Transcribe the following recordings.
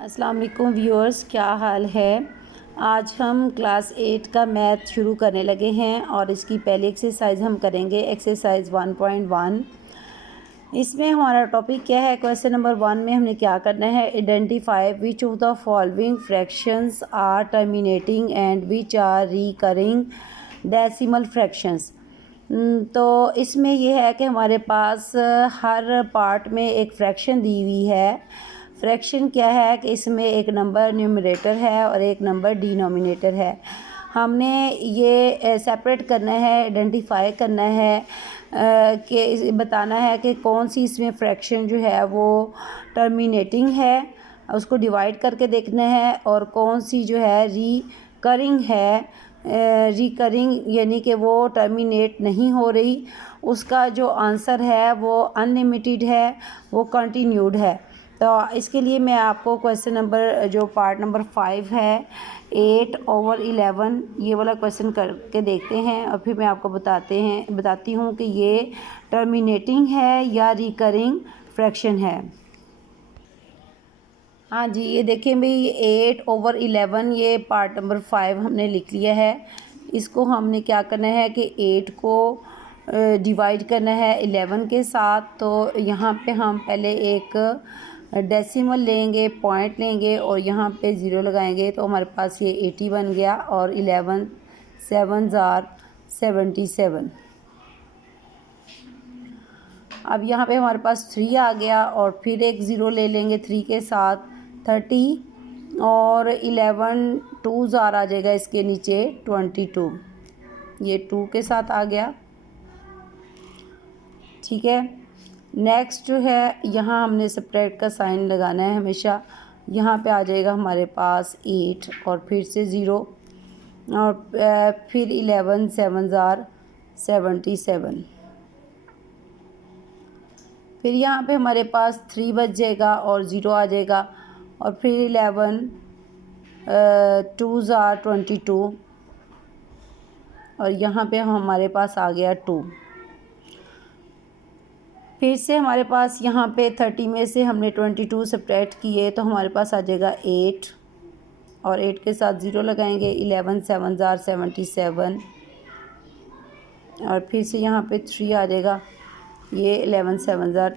अस्सलाम वालेकुम व्यूअर्स, क्या हाल है। आज हम क्लास 8 का मैथ शुरू करने लगे हैं और इसकी पहली एक्सरसाइज हम करेंगे एक्सरसाइज 1.1। इसमें हमारा टॉपिक क्या है। क्वेश्चन नंबर 1 में हमने क्या करना है, identify which of the following fractions are terminating and which are recurring decimal fractions. तो इसमें यह है कि हमारे पास हर पार्ट में एक फ्रैक्शन दी हुई है। फ्रैक्शन क्या है कि इसमें एक नंबर न्यूमरेटर है और एक नंबर डिनोमिनेटर है। हमने ये सेपरेट करना है, आइडेंटिफाई करना है कि बताना है कि कौन सी इसमें फ्रैक्शन जो है वो टर्मिनेटिंग है, उसको डिवाइड करके देखना है, और कौन सी जो है रिकरिंग है। रिकरिंग यानी कि वो टर्मिनेट नहीं हो रही, उसका जो आंसर है वो अनलिमिटेड है, वो कंटिन्यूड है। तो इसके लिए मैं आपको क्वेश्चन नंबर जो पार्ट नंबर 5 है 8/11 ये वाला क्वेश्चन करके देखते हैं और फिर मैं आपको बताती हूँ कि ये टर्मिनेटिंग है या रिकरिंग फ्रैक्शन है। हाँ जी, ये देखें भाई 8/11 ये पार्ट नंबर 5 हमने लिख लिया है। इसको हमने क्या करना है कि 8 को डिवाइड करना है 11 के साथ। तो यहाँ पे हम पहले एक डेसिमल लेंगे, पॉइंट लेंगे और यहाँ पे ज़ीरो लगाएंगे तो हमारे पास ये 80 बन गया और 11 7s are 77। अब यहाँ पे हमारे पास 3 आ गया और फिर एक ज़ीरो ले लेंगे 3 के साथ 30 और 11 2s आ जाएगा इसके नीचे 22। ये 2 के साथ आ गया, ठीक है। नेक्स्ट जो है यहाँ हमने सब्ट्रैक्ट का साइन लगाना है हमेशा। यहाँ पे आ जाएगा हमारे पास 8 और फिर से 0 और फिर 11 7s are 77। फिर यहाँ पे हमारे पास 3 बच जाएगा और 0 आ जाएगा और फिर 11 2s are 22 और यहाँ पे हमारे पास आ गया 2। फिर से हमारे पास यहाँ पे 30 में से हमने 22 सब्ट्रैक्ट किए तो हमारे पास आ जाएगा 8 और 8 के साथ 0 लगाएंगे 11 7s are 77 और फिर से यहाँ पे 3 आ जाएगा, ये 11 7s are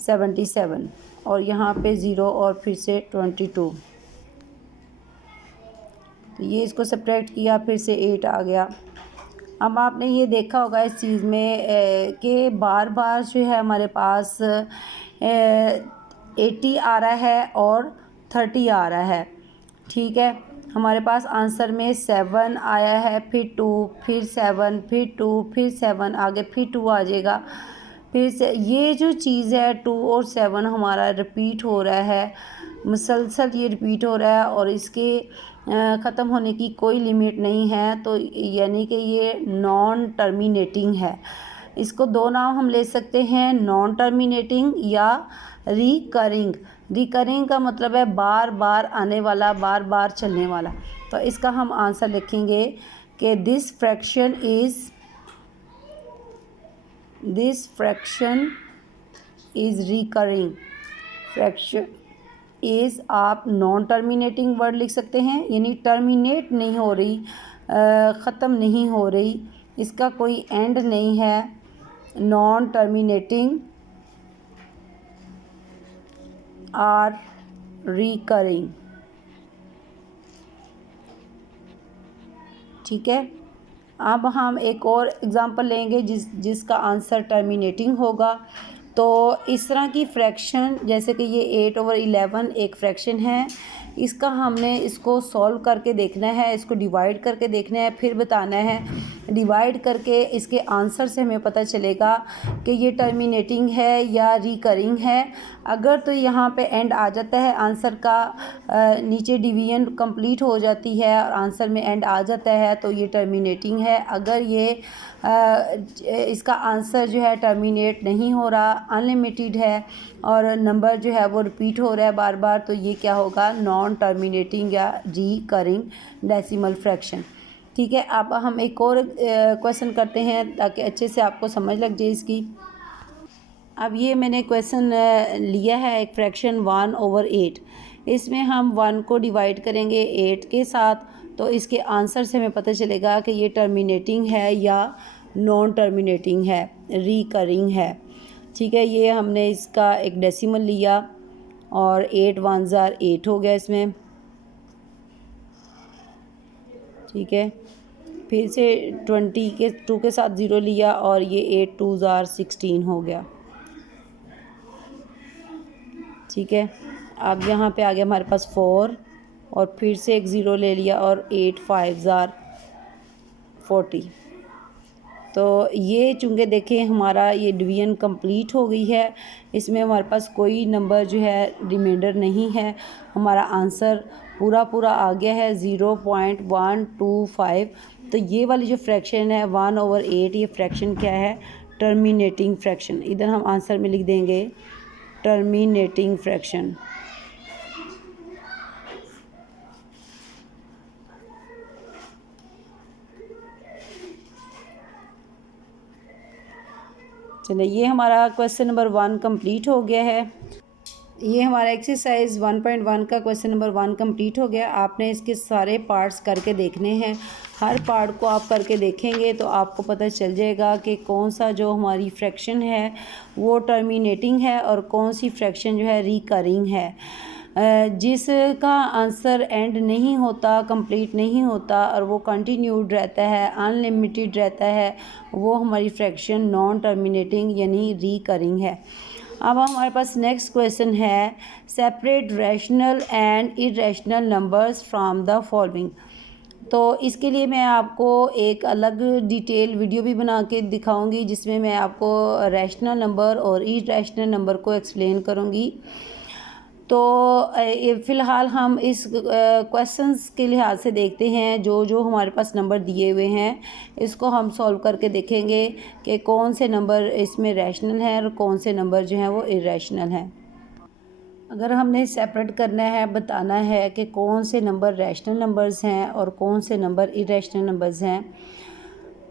77 और यहाँ पे 0 और फिर से 22। तो ये इसको सब्ट्रैक्ट किया, फिर से 8 आ गया। अब आपने ये देखा होगा इस चीज़ में कि बार बार जो है हमारे पास 80 आ रहा है और 30 आ रहा है, ठीक है। हमारे पास आंसर में 7 आया है, फिर 2, फिर 7, फिर 2, फिर 7, आगे फिर 2 आ जाएगा। फिर से ये जो चीज़ है 2 और 7 हमारा रिपीट हो रहा है, मुसलसल ये रिपीट हो रहा है और इसके ख़त्म होने की कोई लिमिट नहीं है। तो यानी कि ये नॉन टर्मिनेटिंग है। इसको दो नाम हम ले सकते हैं, नॉन टर्मिनेटिंग या रिकरिंग। रिकरिंग का मतलब है बार बार आने वाला, बार बार चलने वाला। तो इसका हम आंसर लिखेंगे कि this fraction is recurring fraction is, आप नॉन टर्मिनेटिंग वर्ड लिख सकते हैं, यानी टर्मिनेट नहीं हो रही, ख़त्म नहीं हो रही, इसका कोई एंड नहीं है। नॉन टर्मिनेटिंग आर रिकरिंग, ठीक है। अब हम एक और एग्ज़ाम्पल लेंगे जिसका आंसर टर्मिनेटिंग होगा। तो इस तरह की फ्रैक्शन, जैसे कि ये 8/11 एक फ्रैक्शन है, इसका हमने इसको सॉल्व करके देखना है, इसको डिवाइड करके देखना है, फिर बताना है। डिवाइड करके इसके आंसर से हमें पता चलेगा कि ये टर्मिनेटिंग है या रिकरिंग है। अगर तो यहाँ पे एंड आ जाता है आंसर का, नीचे डिवीजन कंप्लीट हो जाती है और आंसर में एंड आ जाता है तो ये टर्मिनेटिंग है। अगर ये इसका आंसर जो है टर्मिनेट नहीं हो रहा, अनलिमिटेड है और नंबर जो है वो रिपीट हो रहा है बार बार, तो ये क्या होगा, नॉन टर्मिनेटिंग या रिकरिंग डेसिमल फ्रैक्शन, ठीक है। अब हम एक और क्वेश्चन करते हैं ताकि अच्छे से आपको समझ लग जाए इसकी। अब ये मैंने क्वेश्चन लिया है एक फ्रैक्शन 1/8। इसमें हम 1 को डिवाइड करेंगे 8 के साथ, तो इसके आंसर से हमें पता चलेगा कि ये टर्मिनेटिंग है या नॉन टर्मिनेटिंग है, रिकरिंग है। ठीक है, ये हमने इसका एक डेसिमल लिया और 8 1s are 8 हो गया इसमें। ठीक है, फिर से 20 के 2 के साथ 0 लिया और ये 8 2s are 16 हो गया। ठीक है, अब यहाँ पे आ गया हमारे पास 4 और फिर से एक 0 ले लिया और 8 5s are 40। तो ये चूँकि देखें हमारा ये डिवीजन कंप्लीट हो गई है, इसमें हमारे पास कोई नंबर जो है रिमाइंडर नहीं है, हमारा आंसर पूरा आ गया है 0.125। तो ये वाली जो फ्रैक्शन है 1/8, ये फ्रैक्शन क्या है? Terminating fraction. इधर हम आंसर में लिख देंगे टर्मिनेटिंग फ्रैक्शन। चलिए, ये हमारा क्वेश्चन नंबर 1 कंप्लीट हो गया है। ये हमारा एक्सरसाइज 1.1 का क्वेश्चन नंबर 1 कंप्लीट हो गया। आपने इसके सारे पार्ट्स करके देखने हैं। हर पार्ट को आप करके देखेंगे तो आपको पता चल जाएगा कि कौन सा जो हमारी फ्रैक्शन है वो टर्मिनेटिंग है और कौन सी फ्रैक्शन जो है रिकरिंग है। जिसका आंसर एंड नहीं होता, कंप्लीट नहीं होता और वो कंटिन्यूड रहता है, अनलिमिटेड रहता है, वो हमारी फ्रैक्शन नॉन टर्मिनेटिंग यानी रिकरिंग है। अब हमारे पास नेक्स्ट क्वेश्चन है, separate rational and irrational numbers from the following. तो इसके लिए मैं आपको एक अलग डिटेल वीडियो भी बना के दिखाऊंगी जिसमें मैं आपको रैशनल नंबर और इरेशनल नंबर को एक्सप्लेन करूंगी। तो फ़िलहाल हम इस क्वेश्चंस के लिहाज से देखते हैं, जो जो हमारे पास नंबर दिए हुए हैं इसको हम सॉल्व करके देखेंगे कि कौन से नंबर इसमें रैशनल हैं और कौन से नंबर जो हैं वो इरेशनल हैं। अगर हमने सेपरेट करना है, बताना है कि कौन से नंबर रैशनल नंबर्स हैं और कौन से नंबर इरेशनल नंबर्स हैं,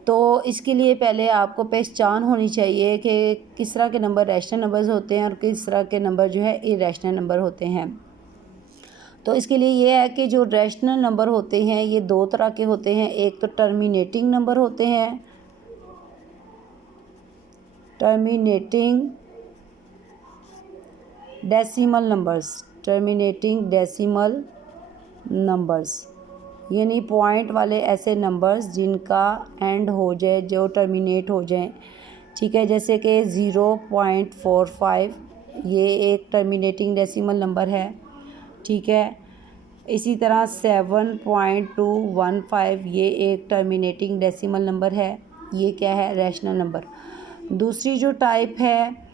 तो इसके लिए पहले आपको पहचान होनी चाहिए कि किस तरह के नंबर रैशनल नंबर्स होते हैं और किस तरह के नंबर जो है इरेशनल नंबर होते हैं। तो इसके लिए ये है कि जो रैशनल नंबर होते हैं ये 2 तरह के होते हैं। एक तो टर्मिनेटिंग नंबर होते हैं, terminating decimal numbers, terminating decimal numbers यानी पॉइंट वाले ऐसे नंबर्स जिनका एंड हो जाए, जो टर्मिनेट हो जाए। ठीक है, जैसे कि 0.45 ये एक टर्मिनेटिंग डेसिमल नंबर है। ठीक है, इसी तरह 7.215 ये एक टर्मिनेटिंग डेसिमल नंबर है। ये क्या है? Rational number. दूसरी जो टाइप है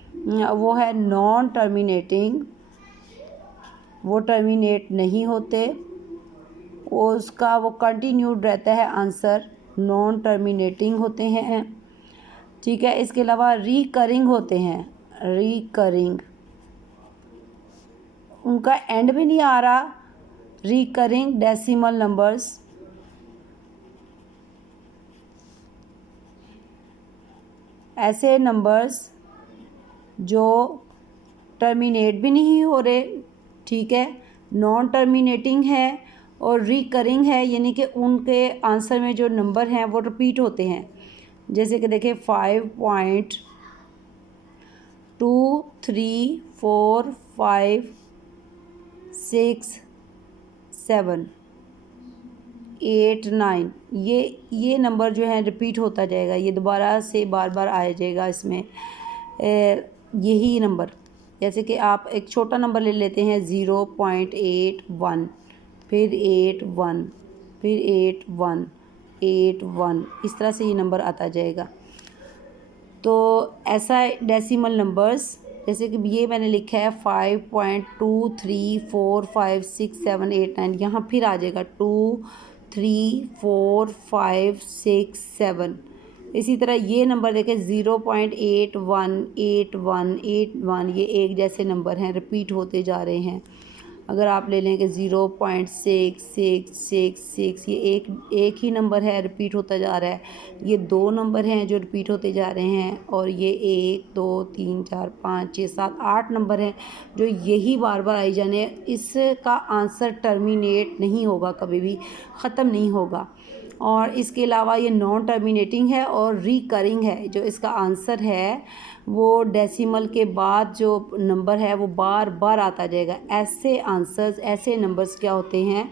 वो है नॉन टर्मिनेटिंग, वो टर्मिनेट नहीं होते, उसका वो कंटिन्यूड रहता है आंसर, नॉन टर्मिनेटिंग होते हैं। ठीक है, इसके अलावा रिकरिंग होते हैं, रिकरिंग उनका एंड भी नहीं आ रहा, रिकरिंग डेसिमल नंबर्स। ऐसे नंबर्स जो टर्मिनेट भी नहीं हो रहे, ठीक है, नॉन टर्मिनेटिंग है और रिकरिंग है, यानी कि उनके आंसर में जो नंबर हैं वो रिपीट होते हैं। जैसे कि देखिए 5.2 3 4 5 6 7 8 9 ये नंबर जो है रिपीट होता जाएगा, ये दोबारा से बार बार आ जाएगा इसमें यही नंबर। जैसे कि आप एक छोटा नंबर ले लेते हैं 0.81, फिर 8 1, फिर 8 1 8 1, इस तरह से ये नंबर आता जाएगा। तो ऐसा डेसिमल नंबर्स, जैसे कि ये मैंने लिखा है 5.2 3 4 5 6 7 8 9, यहाँ फिर आ जाएगा 2 3 4 5 6 7। इसी तरह ये नंबर देखें 0.81 8 1 8 1, ये एक जैसे नंबर हैं, रिपीट होते जा रहे हैं। अगर आप ले लें कि 0.6666, ये एक ही नंबर है, रिपीट होता जा रहा है। ये 2 नंबर हैं जो रिपीट होते जा रहे हैं, और ये 1 2 3 4 5 6 7 8 नंबर हैं जो यही बार बार आई जाने। इसका आंसर टर्मिनेट नहीं होगा, कभी भी ख़त्म नहीं होगा। और इसके अलावा ये नॉन टर्मिनेटिंग है और रिकरिंग है। जो इसका आंसर है वो डेसिमल के बाद जो नंबर है वो बार बार आता जाएगा। ऐसे आंसर्स, ऐसे नंबर्स क्या होते हैं,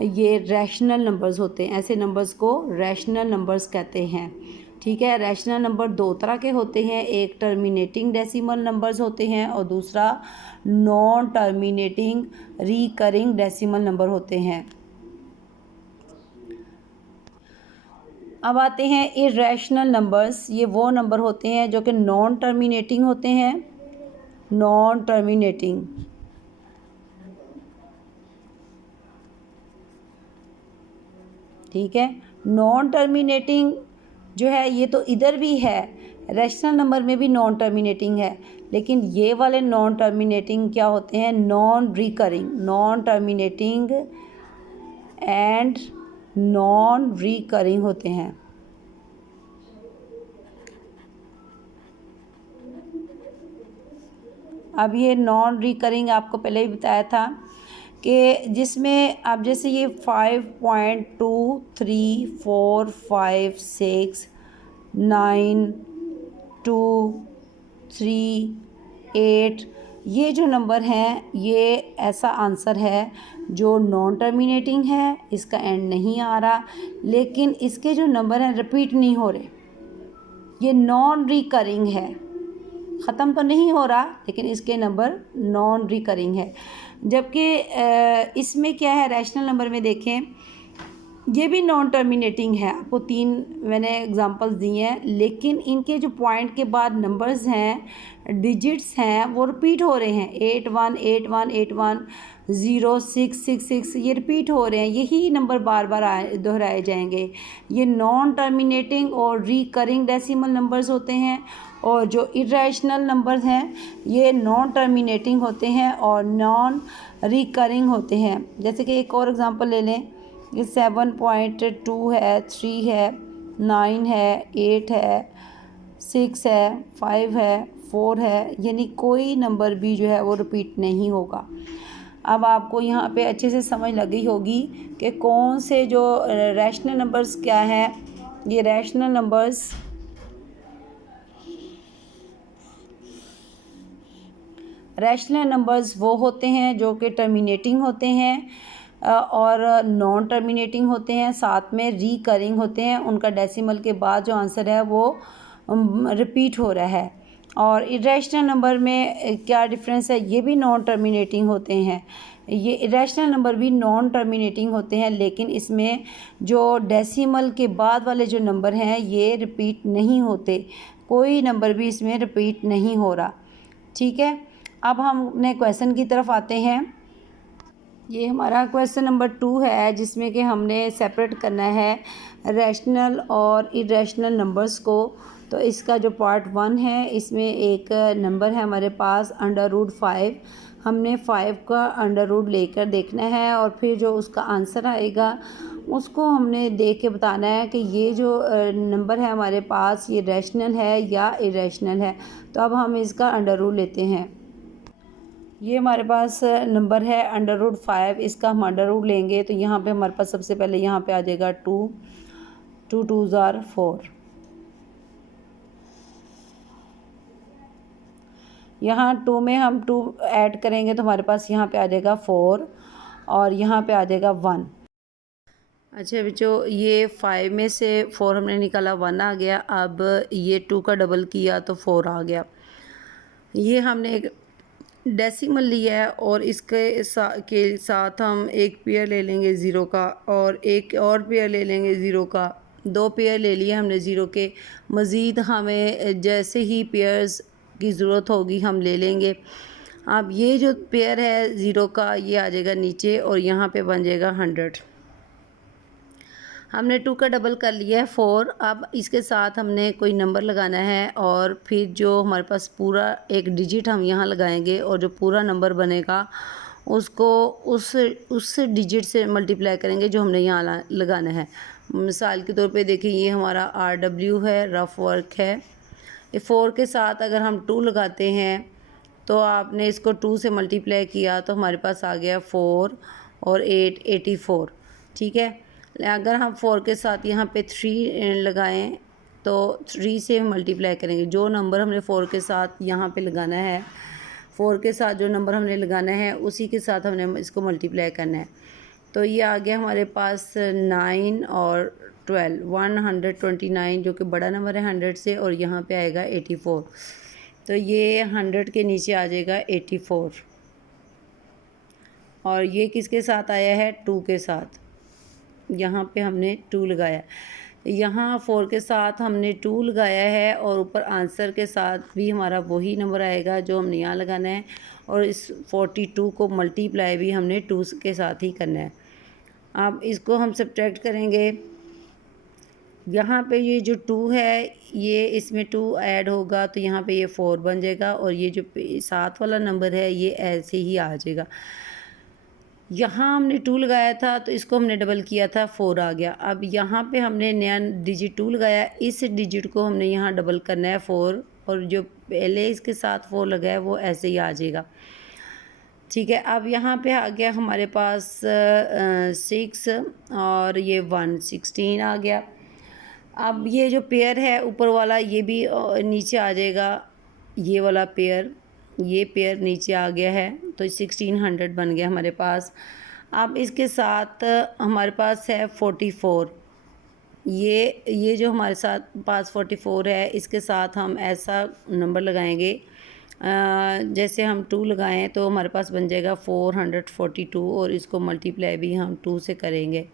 ये रैशनल नंबर्स होते हैं। ऐसे नंबर्स को रैशनल नंबर्स कहते हैं। ठीक है, रैशनल नंबर 2 तरह के होते हैं, एक टर्मिनेटिंग डेसिमल नंबर्स होते हैं और दूसरा non terminating recurring decimal number होते हैं। अब आते हैं इरेशनल नंबर्स। ये वो नंबर होते हैं जो कि नॉन टर्मिनेटिंग होते हैं, नॉन टर्मिनेटिंग। ठीक है, नॉन टर्मिनेटिंग जो है ये तो इधर भी है, रैशनल नंबर में भी नॉन टर्मिनेटिंग है, लेकिन ये वाले नॉन टर्मिनेटिंग क्या होते हैं, non recurring. Non terminating and non recurring होते हैं। अब ये नॉन रिकरिंग आपको पहले भी बताया था कि जिसमें अब जैसे ये 5.234569238 ये जो नंबर हैं ये ऐसा आंसर है जो नॉन टर्मिनेटिंग है, इसका एंड नहीं आ रहा, लेकिन इसके जो नंबर हैं रिपीट नहीं हो रहे। ये नॉन रिकरिंग है, ख़त्म तो नहीं हो रहा लेकिन इसके नंबर नॉन रिकरिंग है। जबकि इसमें क्या है, रैशनल नंबर में देखें ये भी नॉन टर्मिनेटिंग है। आपको 3 मैंने एग्जांपल्स दिए हैं, लेकिन इनके जो पॉइंट के बाद नंबर्स हैं, डिजिट्स हैं, वो रिपीट हो रहे हैं। 818181 0666 ये रिपीट हो रहे हैं, यही नंबर बार बार दोहराए जाएंगे। ये नॉन टर्मिनेटिंग और रिकरिंग डेसिमल नंबर्स होते हैं, और जो इरेशनल नंबर्स हैं ये नॉन टर्मिनेटिंग होते हैं और नॉन रिकरिंग होते हैं। जैसे कि एक और एग्जांपल ले लें, ये 7.2 है, 3 है, 9 है, 8 है, 6 है, 5 है, 4 है, यानी कोई नंबर भी जो है वो रिपीट नहीं होगा। अब आपको यहाँ पे अच्छे से समझ लगी होगी कि कौन से जो रैशनल नंबर्स क्या है। ये रैशनल नंबर्स वो होते हैं जो कि टर्मिनेटिंग होते हैं और नॉन टर्मिनेटिंग होते हैं, साथ में रिकरिंग होते हैं। उनका डेसिमल के बाद जो आंसर है वो रिपीट हो रहा है। और इरेशनल नंबर में क्या डिफरेंस है, ये भी नॉन टर्मिनेटिंग होते हैं। ये इरेशनल नंबर भी नॉन टर्मिनेटिंग होते हैं, लेकिन इसमें जो डेसिमल के बाद वाले जो नंबर हैं ये रिपीट नहीं होते, कोई नंबर भी इसमें रिपीट नहीं हो रहा। ठीक है, अब हम अपने क्वेश्चन की तरफ आते हैं। ये हमारा क्वेश्चन नंबर 2 है, जिसमें कि हमने सेपरेट करना है रैशनल और इरेशनल नंबर्स को। तो इसका जो पार्ट 1 है, इसमें एक नंबर है हमारे पास √5। हमने 5 का अंडर लेकर देखना है और फिर जो उसका आंसर आएगा उसको हमने देख के बताना है कि ये जो नंबर है हमारे पास ये रैशनल है या इरेशनल है। तो अब हम इसका अंडर लेते हैं। ये हमारे पास नंबर है √5, इसका हम अंडर लेंगे तो यहाँ पे हमारे पास सबसे पहले यहाँ पे आ जाएगा 2, 2 2s are 4। यहाँ 2 में हम 2 ऐड करेंगे तो हमारे पास यहाँ पे आ जाएगा 4 और यहाँ पे आ जाएगा 1। अच्छा बच्चों, ये 5 में से 4 हमने निकाला, 1 आ गया। अब ये 2 का डबल किया तो 4 आ गया। ये हमने एक डेसिमल लिया है और इसके साथ हम एक पेयर ले लेंगे ज़ीरो का और एक और पेयर ले लेंगे ज़ीरो का। 2 पेयर ले लिए हमने ज़ीरो के, मज़ीद हमें जैसे ही पेयर्स की ज़रूरत होगी हम ले लेंगे। अब ये जो पेयर है ज़ीरो का ये आ जाएगा नीचे और यहाँ पे बन जाएगा 100। हमने 2 का डबल कर लिया है 4। अब इसके साथ हमने कोई नंबर लगाना है और फिर जो हमारे पास पूरा एक डिजिट हम यहाँ लगाएंगे और जो पूरा नंबर बनेगा उसको उस डिजिट से मल्टीप्लाई करेंगे जो हमने यहाँ लगाना है। मिसाल के तौर पे देखिए, ये हमारा RW है, रफ़ वर्क है। ये 4 के साथ अगर हम 2 लगाते हैं तो आपने इसको 2 से मल्टीप्लाई किया तो हमारे पास आ गया 4 और 8 84। ठीक है, अगर हम 4 के साथ यहाँ पे 3 लगाएं तो 3 से मल्टीप्लाई करेंगे। जो नंबर हमने 4 के साथ यहाँ पे लगाना है, 4 के साथ जो नंबर हमने लगाना है उसी के साथ हमने इसको मल्टीप्लाई करना है। तो ये आ गया हमारे पास 9 और 12, 129 जो कि बड़ा नंबर है 100 से, और यहाँ पे आएगा 84। तो ये 100 के नीचे आ जाएगा 84, और ये किसके साथ आया है? 2 के साथ। यहाँ पे हमने 2 लगाया, यहाँ 4 के साथ हमने 2 लगाया है, और ऊपर आंसर के साथ भी हमारा वही नंबर आएगा जो हमने यहाँ लगाना है, और इस 42 को मल्टीप्लाई भी हमने 2 के साथ ही करना है। अब इसको हम सब्ट्रैक्ट करेंगे। यहाँ पे ये जो 2 है, ये इसमें 2 ऐड होगा तो यहाँ पे ये 4 बन जाएगा, और ये जो 7 वाला नंबर है ये ऐसे ही आ जाएगा। यहाँ हमने 2 लगाया था तो इसको हमने डबल किया था, 4 आ गया। अब यहाँ पे हमने नया डिजिट 2 लगाया, इस डिजिट को हमने यहाँ डबल करना है 4, और जो पहले इसके साथ 4 लगाया वो ऐसे ही आ जाएगा। ठीक है, अब यहाँ पे आ गया हमारे पास 6 और ये 1, 16 आ गया। अब ये जो पेयर है ऊपर वाला ये भी नीचे आ जाएगा, ये वाला पेयर, ये पेयर नीचे आ गया है, तो 1600 बन गया हमारे पास। अब इसके साथ हमारे पास है 44, ये जो हमारे साथ पास 44 है, इसके साथ हम ऐसा नंबर लगाएंगे जैसे हम 2 लगाएं तो हमारे पास बन जाएगा 442, और इसको मल्टीप्लाई भी हम 2 से करेंगे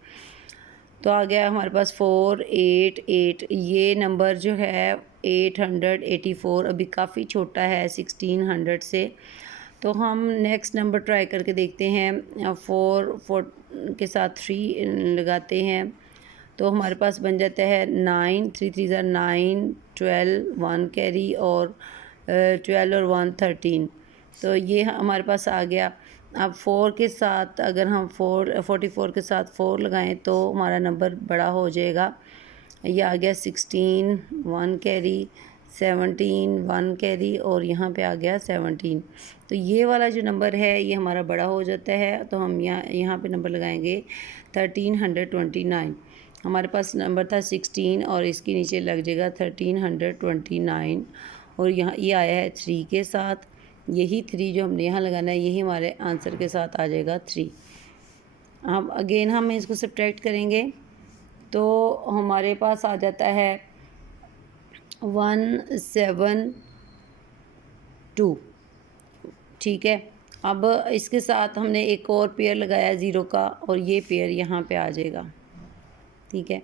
तो आ गया हमारे पास 488। ये नंबर जो है 884 अभी काफ़ी छोटा है 1600 से, तो हम नेक्स्ट नंबर ट्राई करके देखते हैं। 4 के साथ 3 लगाते हैं तो हमारे पास बन जाता है 9, 3 3 9, 12 1 कैरी, और 12 और 1 13। तो ये हमारे पास आ गया। अब 4 के साथ अगर हम 44 के साथ 4 लगाएं तो हमारा नंबर बड़ा हो जाएगा। ये आ गया 16 1 कैरी, 17 1 कैरी, और यहाँ पे आ गया 17। तो ये वाला जो नंबर है ये हमारा बड़ा हो जाता है, तो हम यहाँ पे नंबर लगाएंगे 1329। हमारे पास नंबर था 16 और इसके नीचे लग जाएगा 1329, और यहाँ ये आया है 3 के साथ। यही 3 जो हमने यहाँ लगाना है यही हमारे आंसर के साथ आ जाएगा 3। अब अगेन हम इसको सब्ट्रैक्ट करेंगे तो हमारे पास आ जाता है 172। ठीक है, अब इसके साथ हमने एक और पेयर लगाया 0 का, और ये पेयर यहाँ पे आ जाएगा। ठीक है,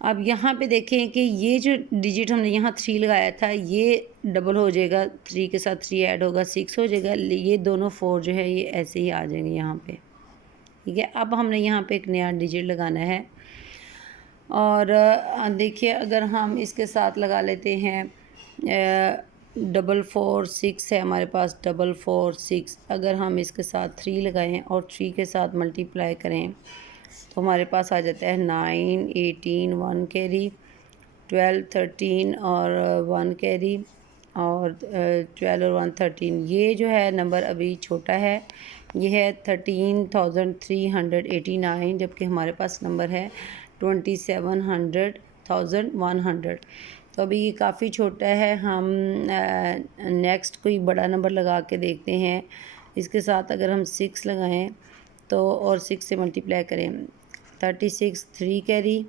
अब यहाँ पे देखें कि ये जो डिजिट हमने यहाँ 3 लगाया था ये डबल हो जाएगा, 3 के साथ 3 ऐड होगा 6 हो जाएगा। ये दोनों 4 जो है ये ऐसे ही आ जाएंगे यहाँ पे। ठीक है, अब हमने यहाँ पे एक नया डिजिट लगाना है, और देखिए अगर हम इसके साथ लगा लेते हैं 446 है हमारे पास, 446। अगर हम इसके साथ 3 लगाएं और 3 के साथ मल्टीप्लाई करें तो हमारे पास आ जाता है 9 18 1 कैरी, 12 13 और 1 कैरी, और 12 और 1 13। ये जो है नंबर अभी छोटा है, ये है 13,389, जबकि हमारे पास नंबर है 27,100। तो अभी ये काफ़ी छोटा है। हम नेक्स्ट कोई बड़ा नंबर लगा के देखते हैं। इसके साथ अगर हम 6 लगाएं तो और 6 से मल्टीप्लाई करें 36 3 कैरी,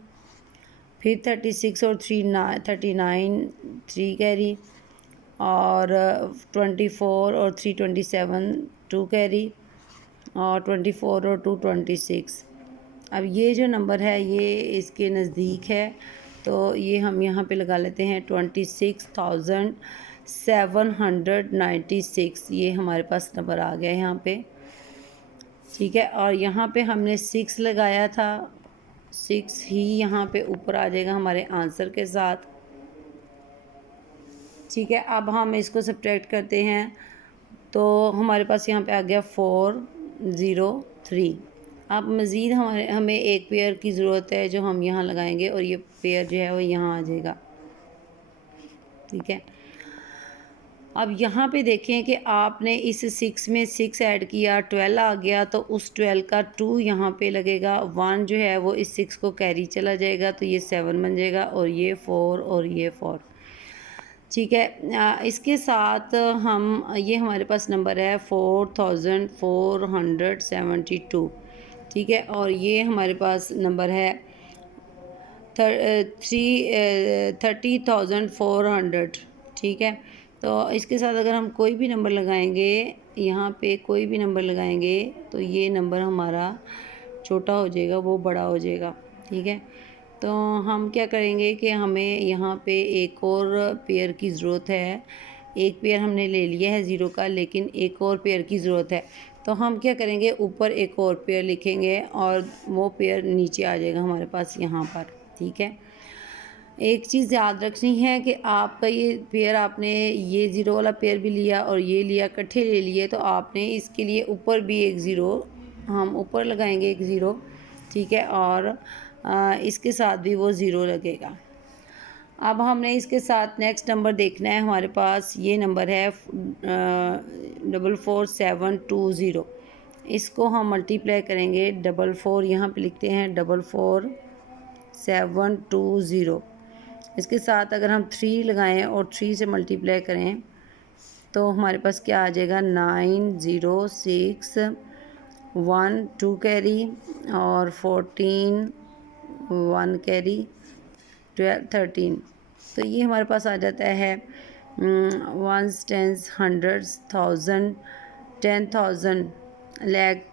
फिर 36 और 39 3 कैरी, और 24 और 3 27 2 कैरी, और 24 और 2 26। अब ये जो नंबर है ये इसके नज़दीक है, तो ये हम यहाँ पे लगा लेते हैं 26,796। ये हमारे पास नंबर आ गया यहाँ पे। ठीक है, और यहाँ पे हमने 6 लगाया था, 6 ही यहाँ पे ऊपर आ जाएगा हमारे आंसर के साथ। ठीक है, अब हम इसको सब्ट्रैक्ट करते हैं। तो हमारे पास यहाँ पे आ गया 403। अब मज़ीद हमें एक पेयर की ज़रूरत है जो हम यहाँ लगाएंगे और ये पेयर जो है वो यहाँ आ जाएगा। ठीक है, अब यहाँ पे देखें कि आपने इस 6 में 6 ऐड किया, 12 आ गया, तो उस 12 का 2 यहाँ पे लगेगा। 1 जो है वो इस 6 को कैरी चला जाएगा, तो ये 7 बन जाएगा और ये 4 और ये 4। ठीक है, इसके साथ हम ये हमारे पास नंबर है 4472। ठीक है, और ये हमारे पास नंबर है 30,400। ठीक है, तो इसके साथ अगर हम कोई भी नंबर लगाएंगे, यहाँ पे कोई भी नंबर लगाएंगे तो ये नंबर हमारा छोटा हो जाएगा, वो बड़ा हो जाएगा। ठीक है, तो हम क्या करेंगे कि हमें यहाँ पे एक और पेयर की ज़रूरत है। एक पेयर हमने ले लिया है 0 का, लेकिन एक और पेयर की ज़रूरत है। तो हम क्या करेंगे, ऊपर एक और पेयर लिखेंगे और वो पेयर नीचे आ जाएगा हमारे पास यहाँ पर। ठीक है, एक चीज़ याद रखनी है कि आपका ये पेयर, आपने ये 0 वाला पेयर भी लिया और ये लिया, इकट्ठे ले लिए, तो आपने इसके लिए ऊपर भी एक 0 हम ऊपर लगाएंगे, एक 0। ठीक है, और इसके साथ भी वो 0 लगेगा। अब हमने इसके साथ नेक्स्ट नंबर देखना है। हमारे पास ये नंबर है 44720। इसको हम मल्टीप्लाई करेंगे, 44 यहाँ पे लिखते हैं 44720। इसके साथ अगर हम 3 लगाएं और 3 से मल्टीप्लाई करें तो हमारे पास क्या आ जाएगा, 906 1 2 कैरी और 14 1 कैरी 12 13। तो ये हमारे पास आ जाता है 1s 10s 100s 1000 10,000 lakh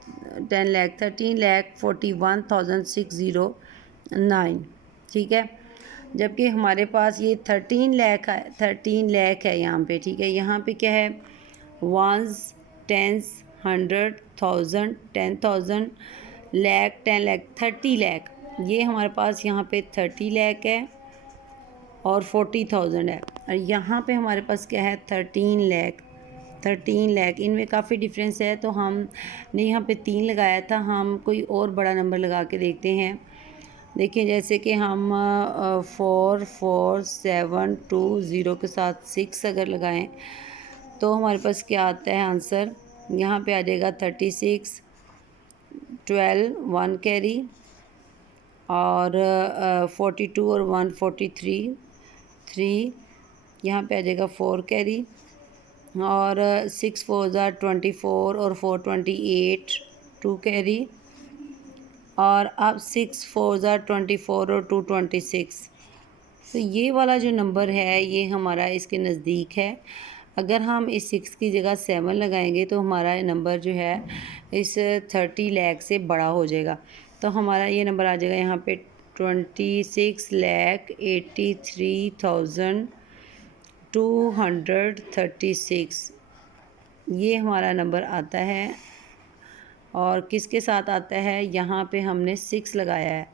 10 lakh 13 lakh 41,609। ठीक है, जबकि हमारे पास ये 13 लाख है, 13 लाख है यहाँ पे। ठीक है, यहाँ पे क्या है, 1s 10s 100 1000 10,000 लाख 10 लाख 30 लाख। ये हमारे पास यहाँ पे 30 लाख है और 40,000 है, और यहाँ पे हमारे पास क्या है, 13 लाख 13 लाख। इनमें काफ़ी डिफरेंस है, तो हमने यहाँ पे 3 लगाया था। हम कोई और बड़ा नंबर लगा के देखते हैं। देखिए, जैसे कि हम 44720 के साथ 6 अगर लगाएं तो हमारे पास क्या आता है आंसर, यहाँ पे आ जाएगा 36 12 1 कैरी और 42 और 143 3। यहाँ पे आ जाएगा 4 कैरी और 6 4 24 और 4 28 2 कैरी और अब 6 4 24 और 2 26। तो ये वाला जो नंबर है ये हमारा इसके नज़दीक है। अगर हम इस 6 की जगह 7 लगाएंगे तो हमारा नंबर जो है इस 30 लाख से बड़ा हो जाएगा। तो हमारा ये नंबर आ जाएगा यहाँ पे 26,83,236। ये हमारा नंबर आता है, और किसके साथ आता है, यहाँ पे हमने 6 लगाया है,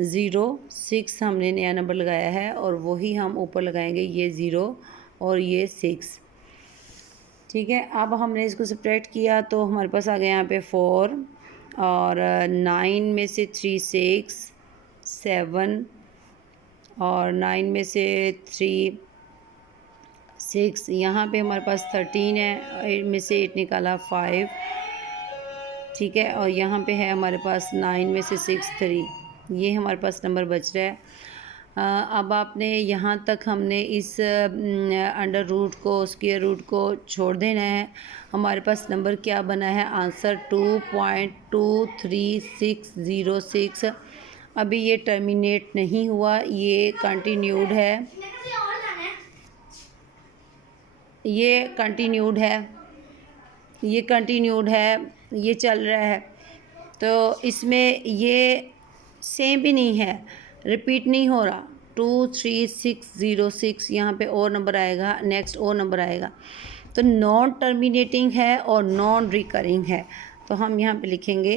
06 हमने नया नंबर लगाया है, और वही हम ऊपर लगाएंगे, ये 0 और ये 6। ठीक है, अब हमने इसको सब्ट्रैक्ट किया तो हमारे पास आ गया यहाँ पे 4 और 9 में से 3 6 7 और 9 में से 3 6। यहाँ पे हमारे पास 13 है, 8 में से 8 निकाला 5। ठीक है, और यहाँ पे है हमारे पास 9 में से 6 3। ये हमारे पास नंबर बच रहा है। अब आपने यहाँ तक हमने इस अंडर रूट को, स्क्वायर रूट को छोड़ देना है। हमारे पास नंबर क्या बना है, आंसर 2.23606। अभी ये टर्मिनेट नहीं हुआ, ये कंटिन्यूड है, ये कंटिन्यूड है, ये कंटिन्यूड है, ये चल रहा है। तो इसमें ये सेम भी नहीं है, रिपीट नहीं हो रहा। 23606 यहाँ पे और नंबर आएगा, नेक्स्ट और नंबर आएगा। तो नॉन टर्मिनेटिंग है और नॉन रिकरिंग है। तो हम यहाँ पे लिखेंगे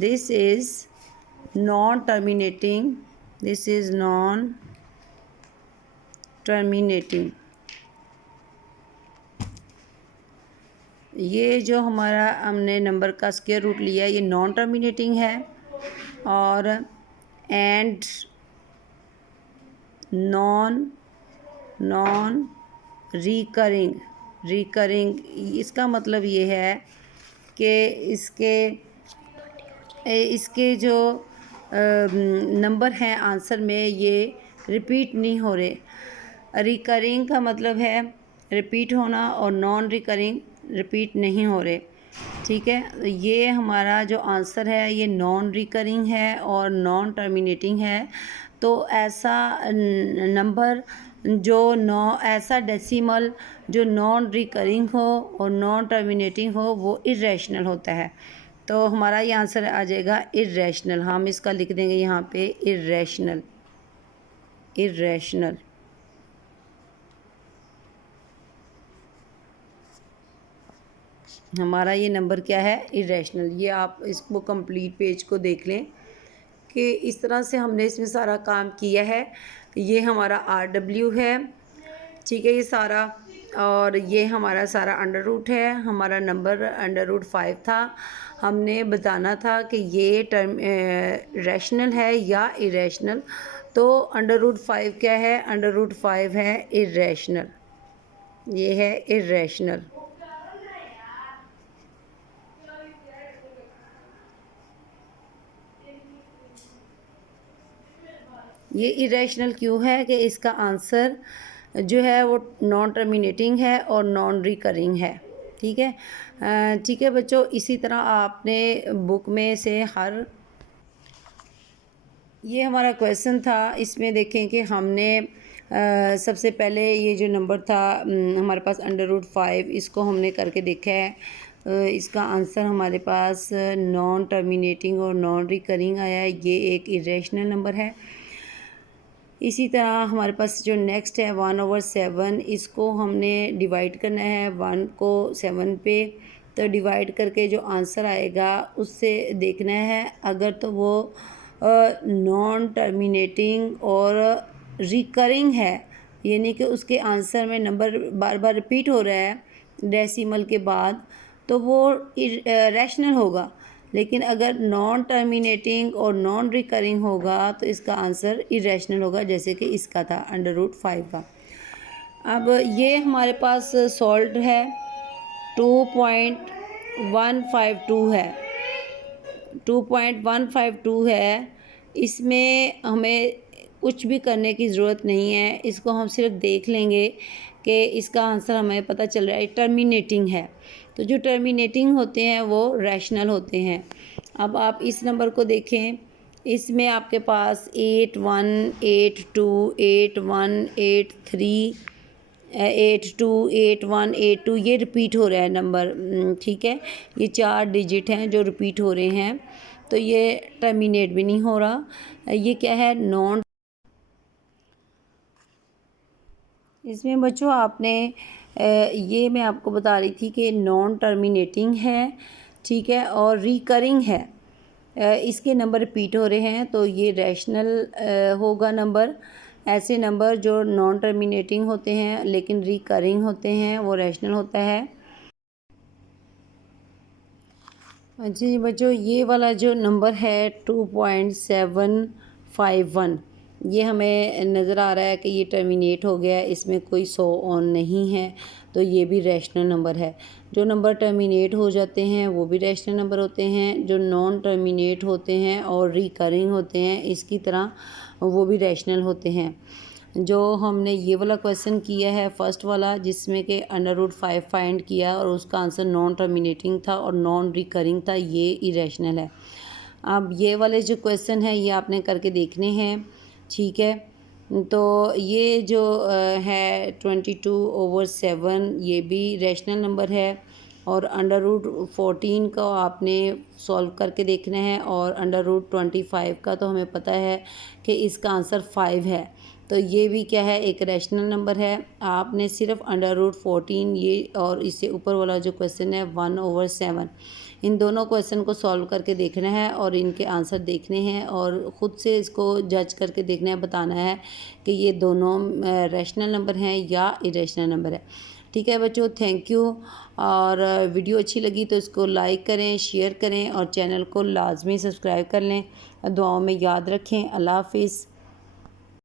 this is non terminating, this is non terminating. ये जो हमारा हमने नंबर का स्क्वायर रूट लिया ये नॉन टर्मिनेटिंग है, और एंड नॉन रिकरिंग इसका मतलब ये है कि इसके जो नंबर हैं आंसर में ये रिपीट नहीं हो रहे। रिकरिंग का मतलब है रिपीट होना, और नॉन रिकरिंग रिपीट नहीं हो रहे। ठीक है, ये हमारा जो आंसर है ये नॉन रिकरिंग है और नॉन टर्मिनेटिंग है। तो ऐसा नंबर जो ऐसा डेसिमल जो नॉन रिकरिंग हो और नॉन टर्मिनेटिंग हो वो इरेशनल होता है। तो हमारा ये आंसर आ जाएगा इरेशनल। हम इसका लिख देंगे यहाँ पे इरेशनल। हमारा ये नंबर क्या है, इरेशनल। ये आप इसको कंप्लीट पेज को देख लें कि इस तरह से हमने इसमें सारा काम किया है। ये हमारा RW है, ठीक है, ये सारा, और ये हमारा सारा अंडर रूट है। हमारा नंबर √5 था। हमने बताना था कि ये टर्म रैशनल है या इरेशनल। तो √5 क्या है, √5 है इरेशनल। ये है इरेशनल। ये इरेशनल क्यों है कि इसका आंसर जो है वो नॉन टर्मिनेटिंग है और नॉन रिकरिंग है। ठीक है, ठीक है बच्चों, इसी तरह आपने बुक में से ये हमारा क्वेश्चन था। इसमें देखें कि हमने सबसे पहले ये जो नंबर था हमारे पास √5, इसको हमने करके देखा है। इसका आंसर हमारे पास नॉन टर्मिनेटिंग और नॉन रिकरिंग आया है। ये एक इरेशनल नंबर है। इसी तरह हमारे पास जो नेक्स्ट है 1/7, इसको हमने डिवाइड करना है 1 को 7 पे। तो डिवाइड करके जो आंसर आएगा उससे देखना है अगर तो वो नॉन टर्मिनेटिंग और रिकरिंग है, यानी कि उसके आंसर में नंबर बार बार रिपीट हो रहा है डेसिमल के बाद, तो वो रैशनल होगा। लेकिन अगर नॉन टर्मिनेटिंग और नॉन रिकरिंग होगा तो इसका आंसर इरेशनल होगा, जैसे कि इसका था √5 का। अब ये हमारे पास सॉल्व है 2.152 है, 2.152 है। इसमें हमें कुछ भी करने की ज़रूरत नहीं है, इसको हम सिर्फ देख लेंगे कि इसका आंसर हमें पता चल रहा है टर्मिनेटिंग है। तो जो टर्मिनेटिंग होते हैं वो रैशनल होते हैं। अब आप इस नंबर को देखें, इसमें आपके पास 81, 82, 81, 83, 82, 81, 82 ये रिपीट हो रहा है नंबर। ठीक है, ये 4 डिजिट हैं जो रिपीट हो रहे हैं, तो ये टर्मिनेट भी नहीं हो रहा। ये क्या है, नॉन। इसमें बच्चों आपने ये मैं आपको बता रही थी कि नॉन टर्मिनेटिंग है, ठीक है, और रिकरिंग है। इसके नंबर रिपीट हो रहे हैं तो ये रैशनल होगा नंबर। ऐसे नंबर जो नॉन टर्मिनेटिंग होते हैं लेकिन रिकरिंग होते हैं वो रैशनल होता है। जी बच्चों, ये वाला जो नंबर है 2.751, ये हमें नज़र आ रहा है कि ये टर्मिनेट हो गया है, इसमें कोई 100 ऑन नहीं है, तो ये भी रैशनल नंबर है। जो नंबर टर्मिनेट हो जाते हैं वो भी रैशनल नंबर होते हैं, जो नॉन टर्मिनेट होते हैं और रिकरिंग होते हैं इसकी तरह वो भी रैशनल होते हैं। जो हमने ये वाला क्वेश्चन किया है फर्स्ट वाला, जिसमें कि √5 फाइंड किया और उसका आंसर नॉन टर्मिनेटिंग था और नॉन रिकरिंग था, ये इरेशनल है। अब ये वाले जो क्वेश्चन है ये आपने करके देखने हैं, ठीक है। तो ये जो है 22/7 ये भी रैशनल नंबर है, और √14 का आपने सॉल्व करके देखना है, और √25 का तो हमें पता है कि इसका आंसर 5 है। तो ये भी क्या है, एक रैशनल नंबर है। आपने सिर्फ √14 ये और इससे ऊपर वाला जो क्वेश्चन है 1/7, इन दोनों क्वेश्चन को सॉल्व करके देखना है और इनके आंसर देखने हैं और ख़ुद से इसको जज करके देखना है, बताना है कि ये दोनों रैशनल नंबर हैं या इरेशनल नंबर है। ठीक है बच्चों, थैंक यू। और वीडियो अच्छी लगी तो इसको लाइक करें, शेयर करें और चैनल को लाजमी सब्सक्राइब कर लें। दुआओं में याद रखें। अल्लाह हाफिज़।